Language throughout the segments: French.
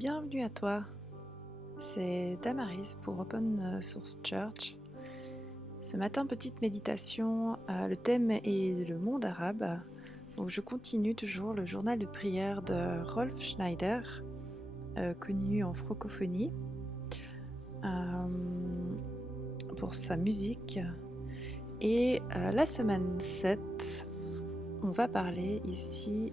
Bienvenue à toi, c'est Damaris pour Open Source Church. Ce matin, petite méditation, le thème est le monde arabe, où je continue toujours le journal de prière de Rolf Schneider, connu en francophonie, pour sa musique. Et la semaine 7, on va parler ici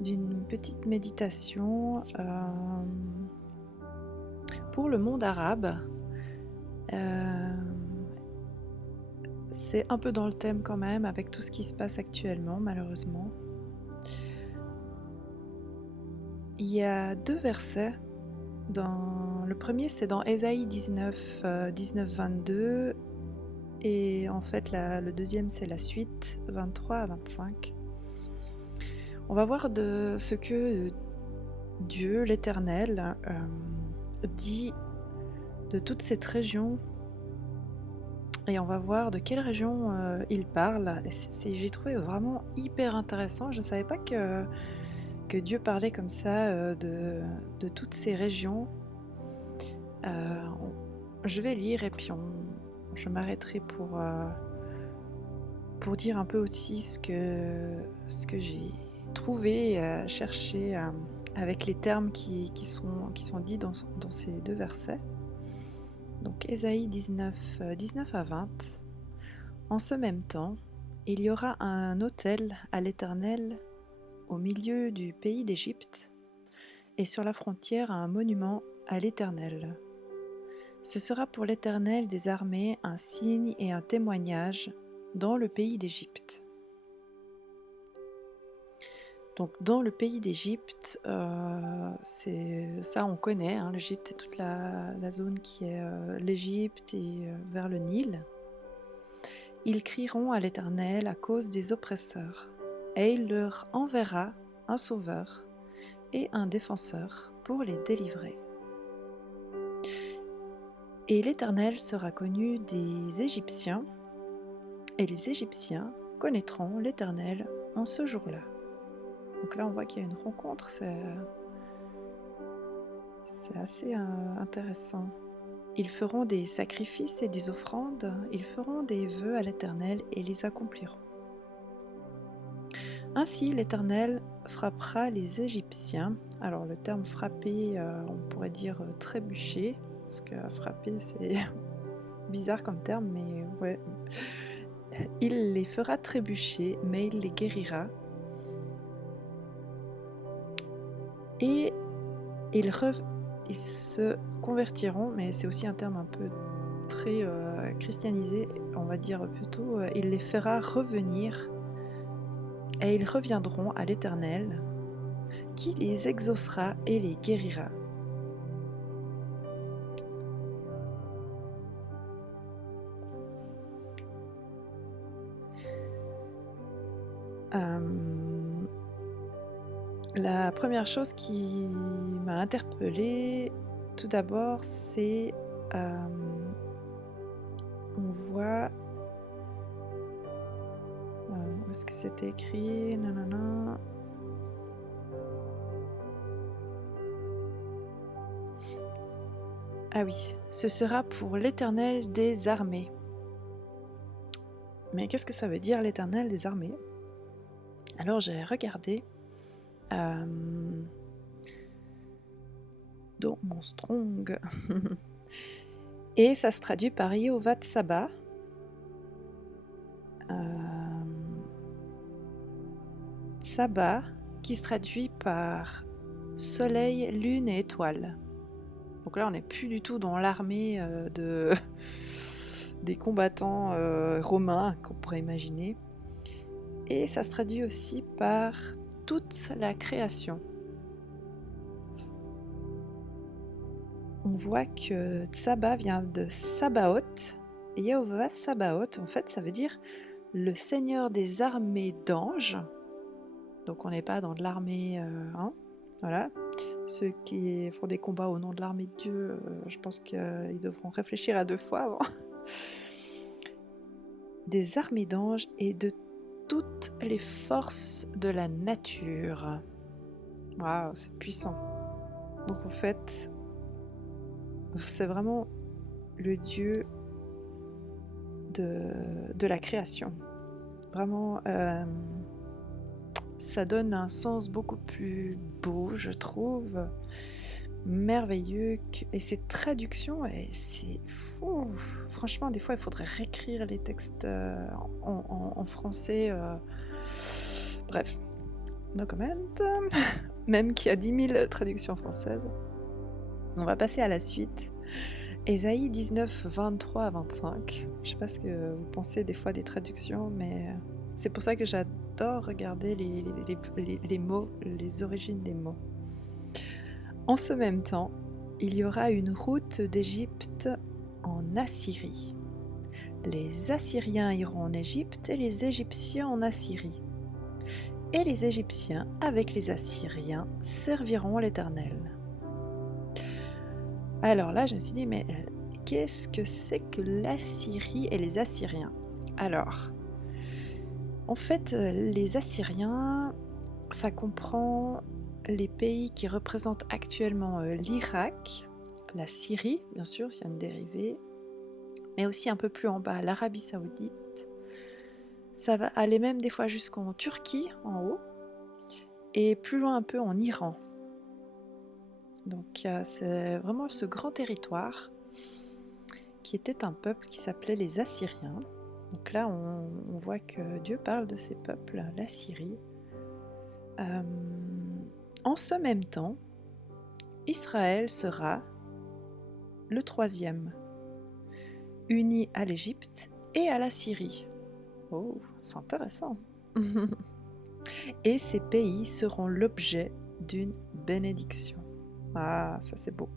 d'une petite méditation pour le monde arabe. C'est un peu dans le thème quand même, avec tout ce qui se passe actuellement, malheureusement. Il y a 2 versets. Le premier, c'est dans Ésaïe 19, 19-22. Et en fait, le deuxième, c'est la suite, 23 à 25. On va voir de ce que Dieu, l'Éternel, dit de toute cette région. Et on va voir de quelle région il parle. J'ai trouvé vraiment hyper intéressant. Je ne savais pas que Dieu parlait comme ça de toutes ces régions. Je vais lire et puis je m'arrêterai pour dire un peu aussi ce que j'ai trouvé, cherché avec les termes qui sont dits dans ces 2 versets. Donc Ésaïe 19, 19 à 20. En ce même temps, il y aura un autel à l'Éternel au milieu du pays d'Égypte, et sur la frontière un monument à l'Éternel. Ce sera pour l'Éternel des armées un signe et un témoignage dans le pays d'Égypte. Donc dans le pays d'Égypte, c'est ça on connaît, hein, l'Égypte, c'est toute la zone qui est l'Égypte et vers le Nil. Ils crieront à l'Éternel à cause des oppresseurs, et il leur enverra un sauveur et un défenseur pour les délivrer. Et l'Éternel sera connu des Égyptiens, et les Égyptiens connaîtront l'Éternel en ce jour-là. Donc là, on voit qu'il y a une rencontre, c'est assez intéressant. Ils feront des sacrifices et des offrandes, ils feront des vœux à l'Éternel et les accompliront. Ainsi, l'Éternel frappera les Égyptiens. Alors le terme frapper, on pourrait dire trébucher, parce que frapper c'est bizarre comme terme, mais ouais. Il les fera trébucher, mais il les guérira. Et ils se convertiront, mais c'est aussi un terme un peu très christianisé, on va dire plutôt, il les fera revenir, et ils reviendront à l'Éternel, qui les exaucera et les guérira. La première chose qui m'a interpellée, tout d'abord, c'est on voit où est-ce que c'était écrit, nanana. Ah oui, ce sera pour l'Éternel des armées. Mais qu'est-ce que ça veut dire l'Éternel des armées? Alors j'ai regardé dans mon Strong et ça se traduit par Yehovah Tsaba. Tsaba qui se traduit par soleil, lune et étoile. Donc là on n'est plus du tout dans l'armée des combattants romains qu'on pourrait imaginer. Et ça se traduit aussi par toute la création. On voit que Tsaba vient de Sabaoth, et Yehovah Sabaoth, en fait, ça veut dire le Seigneur des armées d'anges. Donc on n'est pas dans de l'armée, voilà. Ceux qui font des combats au nom de l'armée de Dieu, je pense qu'ils devront réfléchir à 2 fois avant. Des armées d'anges et de toutes les forces de la nature. Waouh, c'est puissant. Donc en fait, c'est vraiment le Dieu de la création. Vraiment, ça donne un sens beaucoup plus beau, je trouve, merveilleux. Et ces traductions, franchement, des fois, il faudrait réécrire les textes en français. Bref, no comment. Même qu'il y a 10 000 traductions françaises. On va passer à la suite. Ésaïe 19, 23 à 25. Je ne sais pas ce que vous pensez des fois des traductions, mais c'est pour ça que j'adore regarder les mots, les origines des mots. En ce même temps, il y aura une route d'Égypte en Assyrie. Les Assyriens iront en Égypte et les Égyptiens en Assyrie. Et les Égyptiens, avec les Assyriens, serviront l'Éternel. Alors là, je me suis dit, mais qu'est-ce que c'est que l'Assyrie et les Assyriens? Alors, en fait, les Assyriens, ça comprend les pays qui représentent actuellement l'Irak, la Syrie, bien sûr, s'il y a une dérivée, mais aussi un peu plus en bas, l'Arabie Saoudite. Ça va aller même des fois jusqu'en Turquie, en haut, et plus loin un peu en Iran. Donc c'est vraiment ce grand territoire qui était un peuple qui s'appelait les Assyriens. Donc là, on voit que Dieu parle de ces peuples, la Syrie. En ce même temps, Israël sera le troisième, uni à l'Égypte et à la Syrie. Oh, c'est intéressant. Et ces pays seront l'objet d'une bénédiction. Ah, ça c'est beau.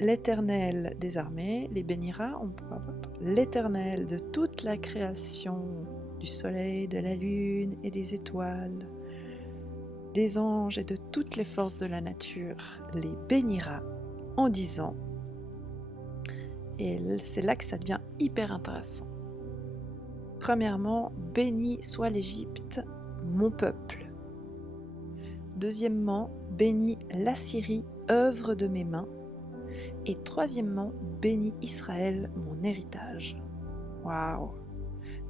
L'Éternel des armées les bénira, on pourra voir. L'Éternel de toute la création, du soleil, de la lune et des étoiles, des anges et de toutes les forces de la nature, les bénira en disant, et c'est là que ça devient hyper intéressant. Premièrement, béni soit l'Égypte, mon peuple. Deuxièmement, béni l'Assyrie, œuvre de mes mains. Et troisièmement, béni Israël, mon héritage. Waouh!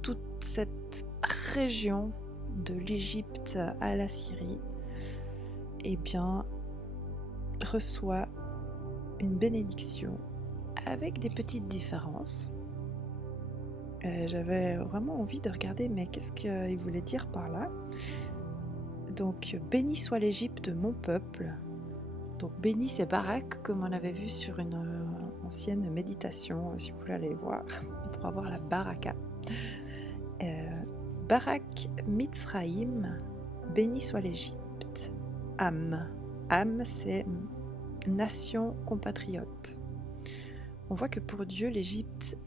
Toute cette région de l'Égypte à la Syrie, eh bien, reçoit une bénédiction avec des petites différences. J'avais vraiment envie de regarder, mais qu'est-ce qu'il voulait dire par là? Donc, béni soit l'Égypte, mon peuple. Donc, béni, c'est Barak, comme on avait vu sur une ancienne méditation, si vous voulez aller voir, pour avoir la baraka. Barak Mitzraïm, béni soit l'Égypte. Am, c'est nation compatriote. On voit que pour Dieu, l'Égypte,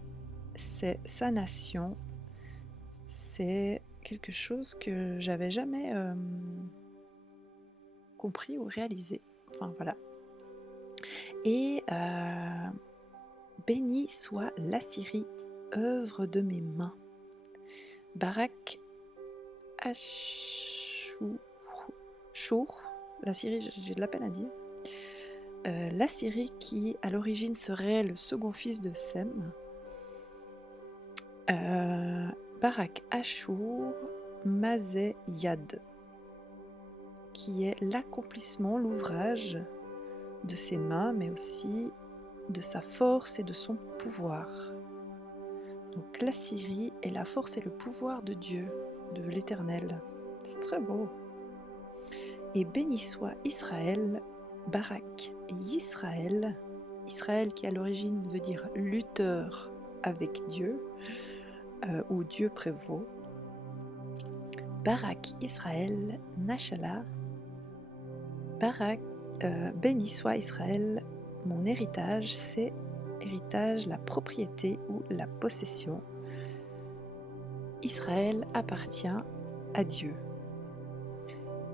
c'est sa nation. C'est quelque chose que j'avais jamais compris ou réalisé. Enfin, voilà. Et béni soit l'Assyrie, œuvre de mes mains. Barak Ashur, l'Assyrie, j'ai de la peine à dire. L'Assyrie qui, à l'origine, serait le second fils de Sem. Barak Ashur Mazé Yad, qui est l'accomplissement, l'ouvrage de ses mains, mais aussi de sa force et de son pouvoir. Donc l'Assyrie est la force et le pouvoir de Dieu, de l'Éternel. C'est très beau. Et béni soit Israël, Barak et Israël. Israël qui à l'origine veut dire lutteur avec Dieu, où Dieu prévaut. Barak Israël, Nashala. Barak, béni soit Israël, mon héritage, c'est héritage, la propriété ou la possession. Israël appartient à Dieu.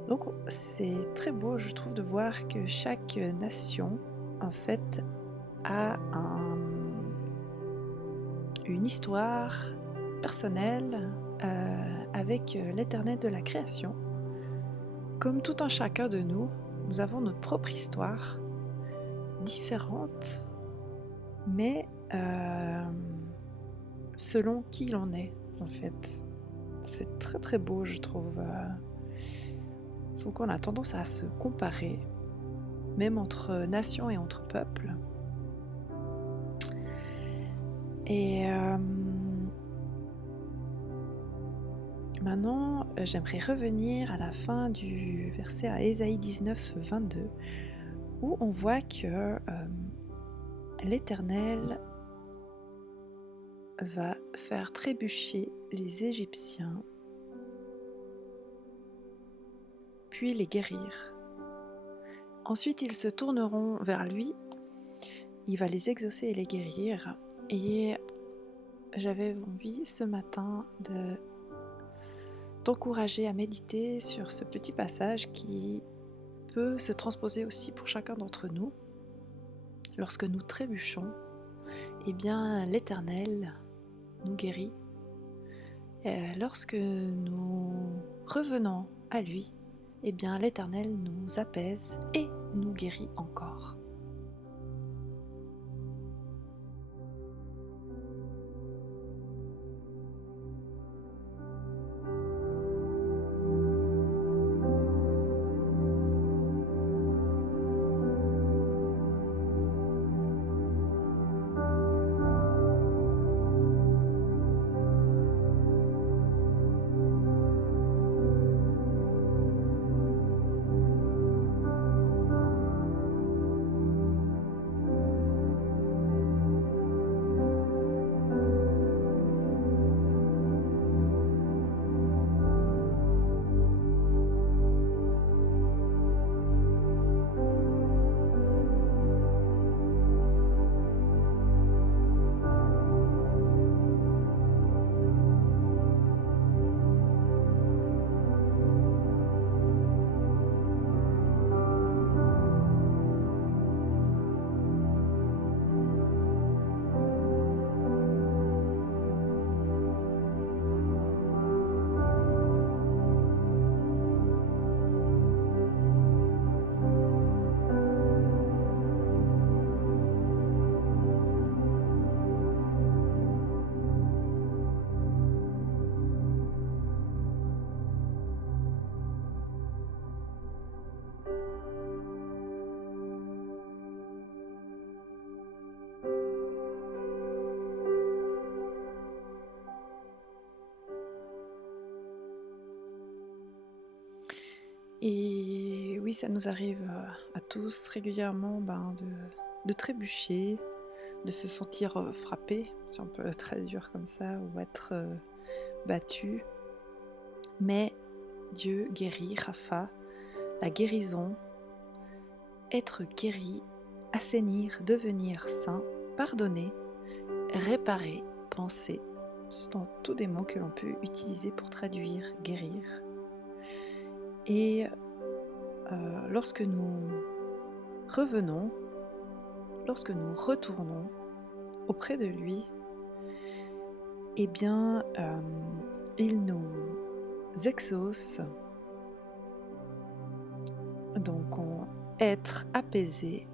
Donc c'est très beau, je trouve, de voir que chaque nation, en fait, a une histoire personnelle avec l'Éternel de la création. comme tout un chacun de nous, nous avons notre propre histoire, différente, mais selon qui l'on est, en fait. C'est très très beau, je trouve. Sauf qu'on a tendance à se comparer, même entre nations et entre peuples. Et maintenant, j'aimerais revenir à la fin du verset à Ésaïe 19, 22, où on voit que l'Éternel va faire trébucher les Égyptiens, puis les guérir. Ensuite, ils se tourneront vers lui, il va les exaucer et les guérir. Et j'avais envie ce matin t'encourager à méditer sur ce petit passage qui peut se transposer aussi pour chacun d'entre nous. Lorsque nous trébuchons, eh bien l'Éternel nous guérit. Et lorsque nous revenons à lui, eh bien l'Éternel nous apaise et nous guérit encore. Et oui, ça nous arrive à tous régulièrement de trébucher, de se sentir frappé, si on peut le traduire comme ça, ou être battu. Mais Dieu guérit, Rapha, la guérison, être guéri, assainir, devenir saint, pardonner, réparer, penser. Ce sont tous des mots que l'on peut utiliser pour traduire guérir. Et lorsque nous revenons, lorsque nous retournons auprès de lui, eh bien, il nous exauce. Donc, être apaisé,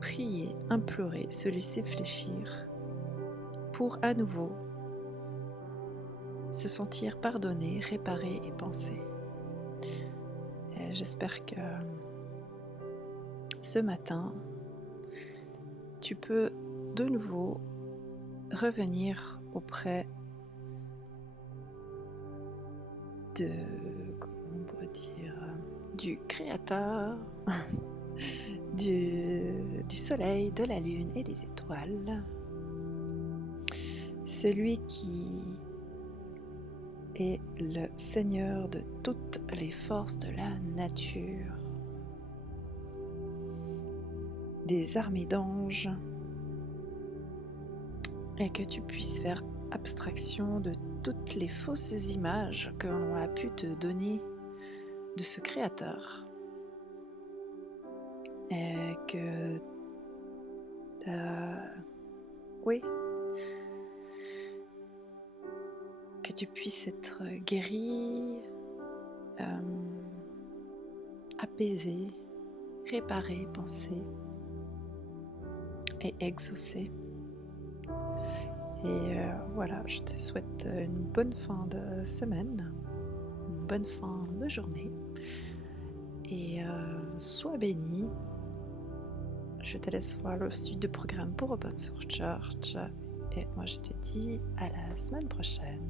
prier, implorer, se laisser fléchir, pour à nouveau se sentir pardonné, réparé et pensé. Et j'espère que ce matin, tu peux de nouveau revenir auprès de, comment on pourrait dire, du Créateur, du soleil, de la lune et des étoiles, celui qui est le Seigneur de toutes les forces de la nature, des armées d'anges, et que tu puisses faire abstraction de toutes les fausses images que l'on a pu te donner de ce Créateur, et que oui, que tu puisses être guéri, apaiser, réparer, penser et exaucer. Et voilà, je te souhaite une bonne fin de semaine, une bonne fin de journée. Et sois béni. Je te laisse voir le suite de programme pour Open Source Church. Et moi je te dis à la semaine prochaine.